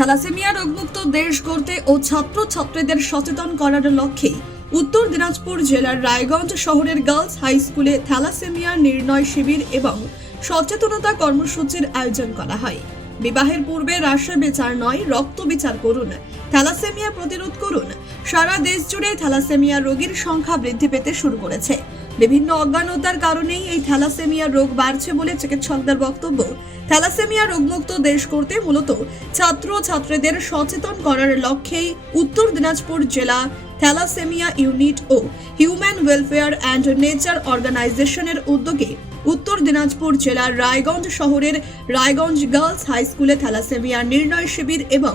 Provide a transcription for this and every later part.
Thalassaemia রোগমুক্ত দেশ গড়তে ও ছাত্র ছাত্রীদের সচেতন করার লক্ষ্যে উত্তর দিনাজপুর জেলার রায়গঞ্জ শহরের গার্লস হাই স্কুলে থ্যালাসেমিয়া নির্ণয় শিবির এবং সচেতনতা কর্মসূচির আয়োজন করা হয়। বিবাহের পূর্বে রাশে বিচার নয়, রক্ত বিচার করুন, থ্যালাসেমিয়া প্রতিরোধ করুন। সারা দেশ জুড়ে থ্যালাসেমিয়া রোগীর সংখ্যা বৃদ্ধি পেতে শুরু করেছে। বিভিন্ন অজ্ঞানতার কারণেই এই থ্যালাসেমিয়া রোগ বাড়ছে বলে চিকিৎসকদের বক্তব্য। থ্যালাসেমিয়া রোগমুক্ত দেশ করতে মূলত ছাত্র ছাত্রীদের সচেতন করার লক্ষ্যেই উত্তর দিনাজপুর জেলা থ্যালাসেমিয়া ইউনিট ও হিউম্যান ওয়েলফেয়ার অ্যান্ড নেচার অর্গানাইজেশনের উদ্যোগে উত্তর দিনাজপুর জেলার রায়গঞ্জ শহরের রায়গঞ্জ গার্লস হাই স্কুলে থ্যালাসেমিয়া নির্ণয় শিবির এবং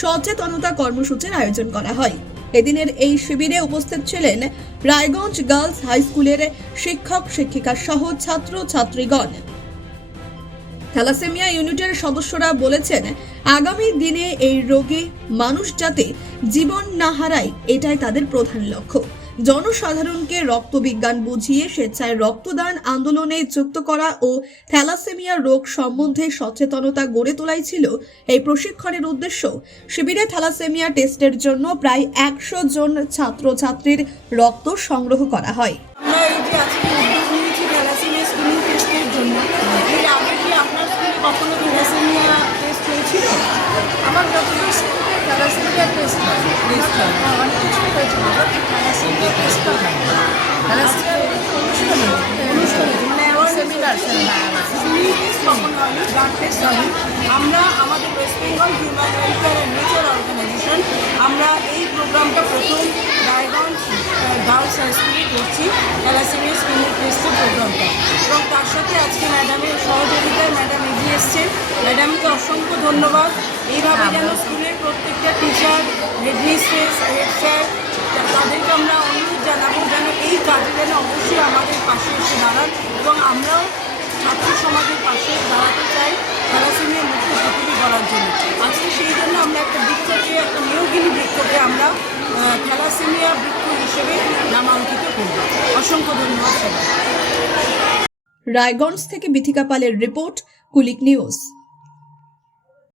সচেতনতা কর্মসূচির আয়োজন করা হয়। এদিনের এই শিবিরে উপস্থিত ছিলেন রায়গঞ্জ গার্লস হাই স্কুলের শিক্ষক, শিক্ষিকা সহ ছাত্র ছাত্রীগণ থ্যালাসেমিয়া ইউনিটের সদস্যরা বলেছেন, আগামী দিনে এই রোগে মানুষ যাতে জীবন না হারায়, এটাই তাদের প্রধান লক্ষ্য। জনসাধারণকে রক্তবিজ্ঞান বুঝিয়ে স্বেচ্ছায় রক্তদান আন্দোলনে যুক্ত করা ও থ্যালাসেমিয়া রোগ সম্বন্ধে সচেতনতা গড়ে তোলাই ছিল এই প্রশিক্ষণের উদ্দেশ্য। শিবিরে থ্যালাসেমিয়া টেস্টের জন্য প্রায় একশো জন ছাত্রছাত্রীর রক্ত সংগ্রহ করা হয়। হয় অনেক কিছু হয় মানে হয়নি আমরা আমাদের West Bengal human welfare nature organisation আমরা এই প্রোগ্রামটা প্রথম রায়গঞ্জ গার্লস হাই স্কুলে করছি থ্যালাসেমিয়া স্ক্রিনিং টেস্টের প্রোগ্রামটা এবং তার সাথে আজকে ম্যাডামের সহযোগিতায় ম্যাডাম এগিয়ে এসছেন ম্যাডামকে অসংখ্য ধন্যবাদ এইভাবে যেন স্কুলের প্রত্যেকটা যেন অবশ্যই আমাদের পাশে এসে দাঁড়ান এবং আমরাও ছাত্র সমাজের পাশে দাঁড়াতে চাই থ্যালাসেমিয়া মুক্ত পৃথিবী গড়ার জন্য। আজকে সেই জন্য আমরা একটা বৃক্ষকে একটা নিয়োগিনী বৃক্ষকে আমরা থ্যালাসেমিয়া বৃক্ষ হিসেবে নামাঙ্কিত করব। অসংখ্য ধন্যবাদ রায়গঞ্জ থেকে বিথিকা পালের রিপোর্ট, কুলিক নিউজ।